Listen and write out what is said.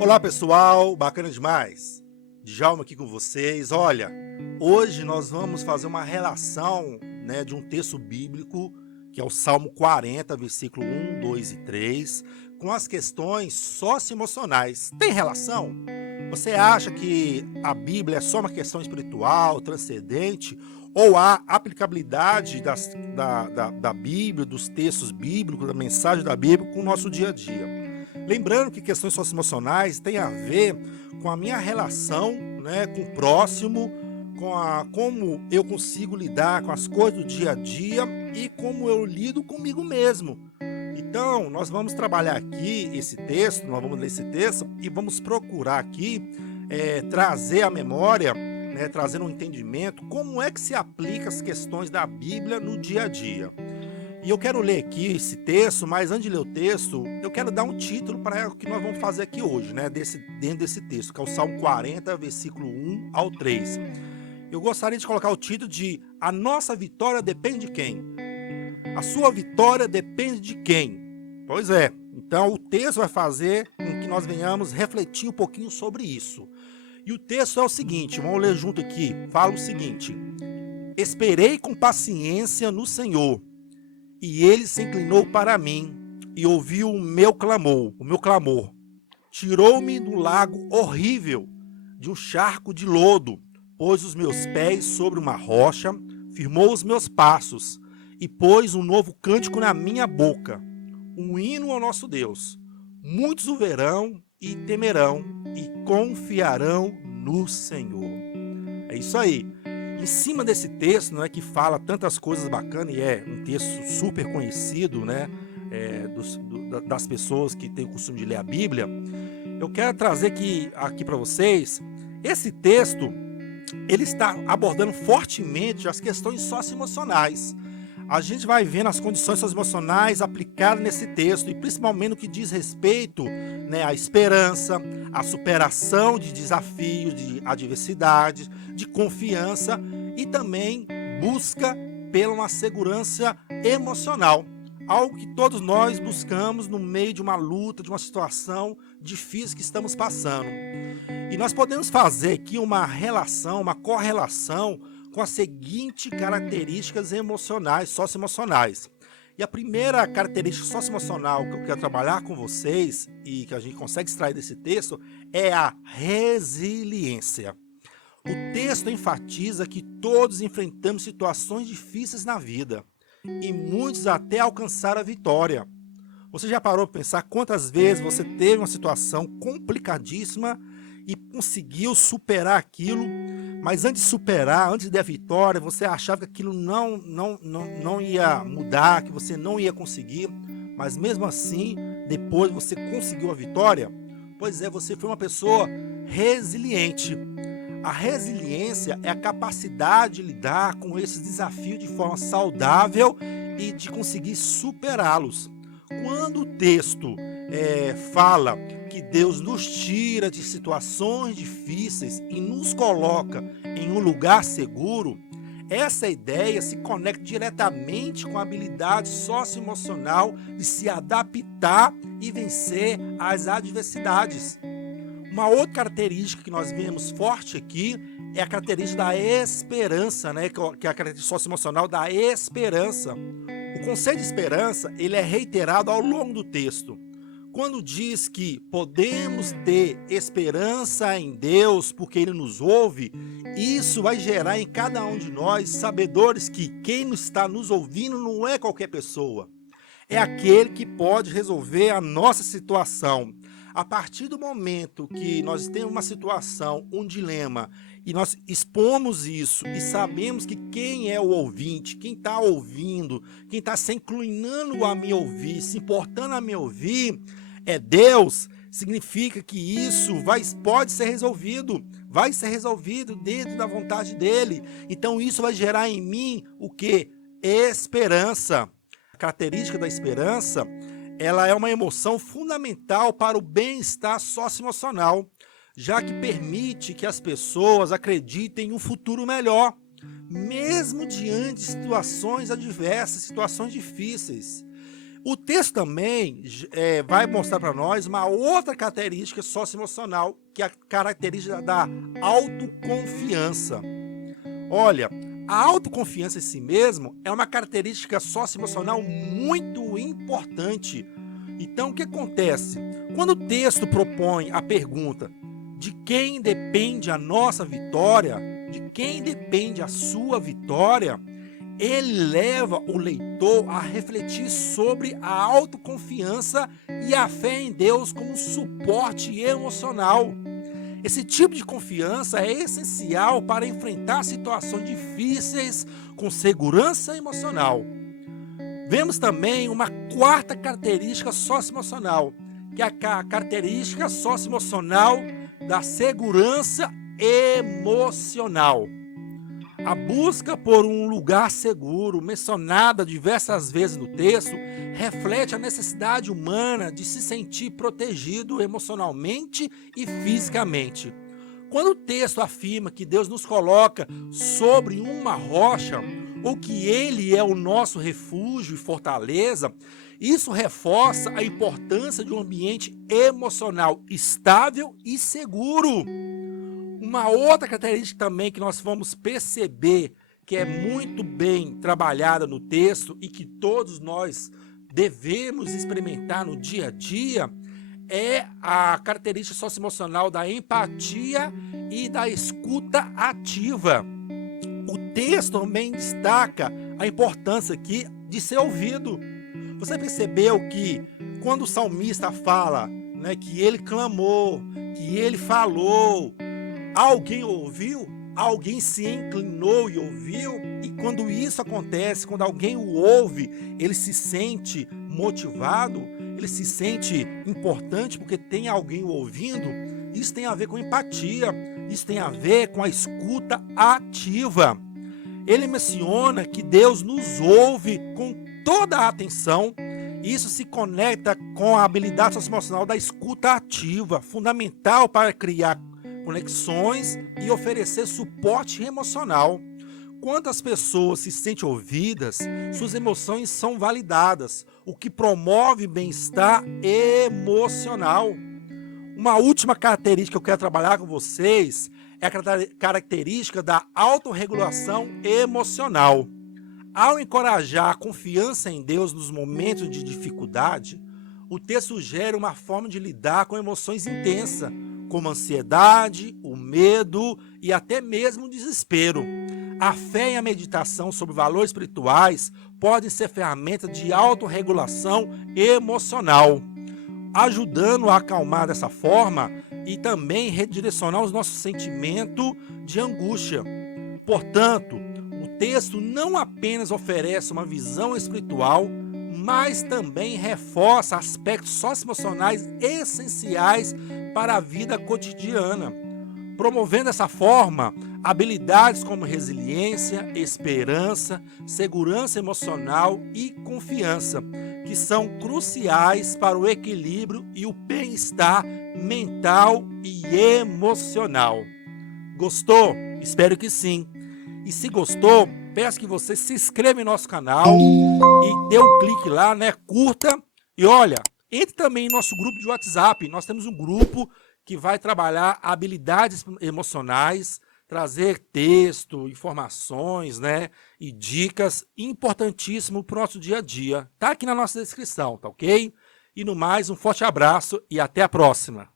Olá pessoal, bacana demais. Djalma aqui com vocês. Olha, hoje nós vamos fazer uma relação, de um texto bíblico, que é o Salmo 40, versículo 1, 2 e 3, com as questões socioemocionais. Tem relação? Você acha que a Bíblia é só uma questão espiritual, transcendente, ou há aplicabilidade da Bíblia, dos textos bíblicos, da mensagem da Bíblia com o nosso dia a dia? Lembrando que questões socioemocionais têm a ver com a minha relação, com o próximo, como eu consigo lidar com as coisas do dia a dia e como eu lido comigo mesmo. Então, nós vamos trabalhar aqui esse texto, nós vamos ler esse texto e vamos procurar aqui trazer a memória, trazer um entendimento, como é que se aplica as questões da Bíblia no dia a dia. E eu quero ler aqui esse texto, mas antes de ler o texto, eu quero dar um título para o que nós vamos fazer aqui hoje, dentro desse texto, que é o Salmo 40, versículo 1 ao 3. Eu gostaria de colocar o título de A Nossa Vitória Depende de Quem? A sua vitória depende de quem? Pois é, então o texto vai fazer com que nós venhamos refletir um pouquinho sobre isso. E o texto é o seguinte, vamos ler junto aqui, fala o seguinte: Esperei com paciência no Senhor, e ele se inclinou para mim e ouviu o meu clamor. Tirou-me do lago horrível, de um charco de lodo, pôs os meus pés sobre uma rocha, firmou os meus passos e pôs um novo cântico na minha boca, um hino ao nosso Deus. Muitos o verão e temerão e confiarão no Senhor. É isso aí. Em cima desse texto, que fala tantas coisas bacanas, e é um texto super conhecido, das pessoas que têm o costume de ler a Bíblia, eu quero trazer aqui para vocês, esse texto, ele está abordando fortemente as questões socioemocionais. A gente vai vendo as condições socioemocionais aplicadas nesse texto, e principalmente no que diz respeito à esperança, à superação de desafios, de adversidades, de confiança e também busca pela uma segurança emocional. Algo que todos nós buscamos no meio de uma luta, de uma situação difícil que estamos passando. E nós podemos fazer aqui uma relação, uma correlação com as seguintes características emocionais, socioemocionais. E a primeira característica socioemocional que eu quero trabalhar com vocês e que a gente consegue extrair desse texto é a resiliência. O texto enfatiza que todos enfrentamos situações difíceis na vida e muitos até alcançaram a vitória. Você já parou para pensar quantas vezes você teve uma situação complicadíssima e conseguiu superar aquilo, mas antes de superar, antes da vitória, você achava que aquilo não ia mudar, que você não ia conseguir, mas mesmo assim, depois você conseguiu a vitória? Pois é, você foi uma pessoa resiliente. A resiliência é a capacidade de lidar com esses desafios de forma saudável e de conseguir superá-los. Quando o texto fala que Deus nos tira de situações difíceis e nos coloca em um lugar seguro, essa ideia se conecta diretamente com a habilidade socioemocional de se adaptar e vencer as adversidades. Uma outra característica que nós vemos forte aqui é a característica da esperança, que é a característica socioemocional da esperança. O conceito de esperança, ele é reiterado ao longo do texto. Quando diz que podemos ter esperança em Deus porque Ele nos ouve, isso vai gerar em cada um de nós sabedores que quem está nos ouvindo não é qualquer pessoa. É aquele que pode resolver a nossa situação. A partir do momento que nós temos uma situação, um dilema, e nós expomos isso e sabemos que quem é o ouvinte, quem está ouvindo, quem está se inclinando a me ouvir, se importando a me ouvir, é Deus, significa que isso pode ser resolvido, vai ser resolvido dentro da vontade dEle. Então isso vai gerar em mim o quê? Esperança. A característica da esperança, ela é uma emoção fundamental para o bem-estar socioemocional, já que permite que as pessoas acreditem em um futuro melhor, mesmo diante de situações adversas, situações difíceis. O texto também vai mostrar para nós uma outra característica socioemocional, que é a característica da autoconfiança. Olha, a autoconfiança em si mesmo é uma característica socioemocional muito importante. Então, o que acontece? Quando o texto propõe a pergunta de quem depende a nossa vitória, de quem depende a sua vitória, ele leva o leitor a refletir sobre a autoconfiança e a fé em Deus como suporte emocional. Esse tipo de confiança é essencial para enfrentar situações difíceis com segurança emocional. Vemos também uma quarta característica socioemocional, que é a característica socioemocional da segurança emocional. A busca por um lugar seguro, mencionada diversas vezes no texto, reflete a necessidade humana de se sentir protegido emocionalmente e fisicamente. Quando o texto afirma que Deus nos coloca sobre uma rocha, ou que Ele é o nosso refúgio e fortaleza, isso reforça a importância de um ambiente emocional estável e seguro. Uma outra característica também que nós vamos perceber que é muito bem trabalhada no texto e que todos nós devemos experimentar no dia a dia é a característica socioemocional da empatia e da escuta ativa. O texto também destaca a importância aqui de ser ouvido. Você percebeu que quando o salmista fala, né, que ele clamou, que ele falou, alguém ouviu? Alguém se inclinou e ouviu? E quando isso acontece, quando alguém o ouve, ele se sente motivado, ele se sente importante porque tem alguém o ouvindo. Isso tem a ver com empatia, isso tem a ver com a escuta ativa. Ele menciona que Deus nos ouve com toda a atenção. Isso se conecta com a habilidade socioemocional da escuta ativa, fundamental para criar conexões e oferecer suporte emocional. Quando as pessoas se sentem ouvidas, suas emoções são validadas, o que promove bem-estar emocional. Uma última característica que eu quero trabalhar com vocês é a característica da autorregulação emocional. Ao encorajar a confiança em Deus nos momentos de dificuldade, o texto sugere uma forma de lidar com emoções intensas, como a ansiedade, o medo e até mesmo o desespero. A fé e a meditação sobre valores espirituais podem ser ferramentas de autorregulação emocional, ajudando a acalmar dessa forma e também redirecionar os nossos sentimentos de angústia. Portanto, o texto não apenas oferece uma visão espiritual, mas também reforça aspectos socioemocionais essenciais para a vida cotidiana, promovendo dessa forma habilidades como resiliência, esperança, segurança emocional e confiança, que são cruciais para o equilíbrio e o bem-estar mental e emocional. Gostou? Espero que sim. E se gostou, peço que você se inscreva em nosso canal e dê um clique lá, né? Curta. E olha, entre também em nosso grupo de WhatsApp. Nós temos um grupo que vai trabalhar habilidades emocionais, trazer texto, informações, né? E dicas importantíssimas para o nosso dia a dia. Tá aqui na nossa descrição, tá ok? E no mais, um forte abraço e até a próxima.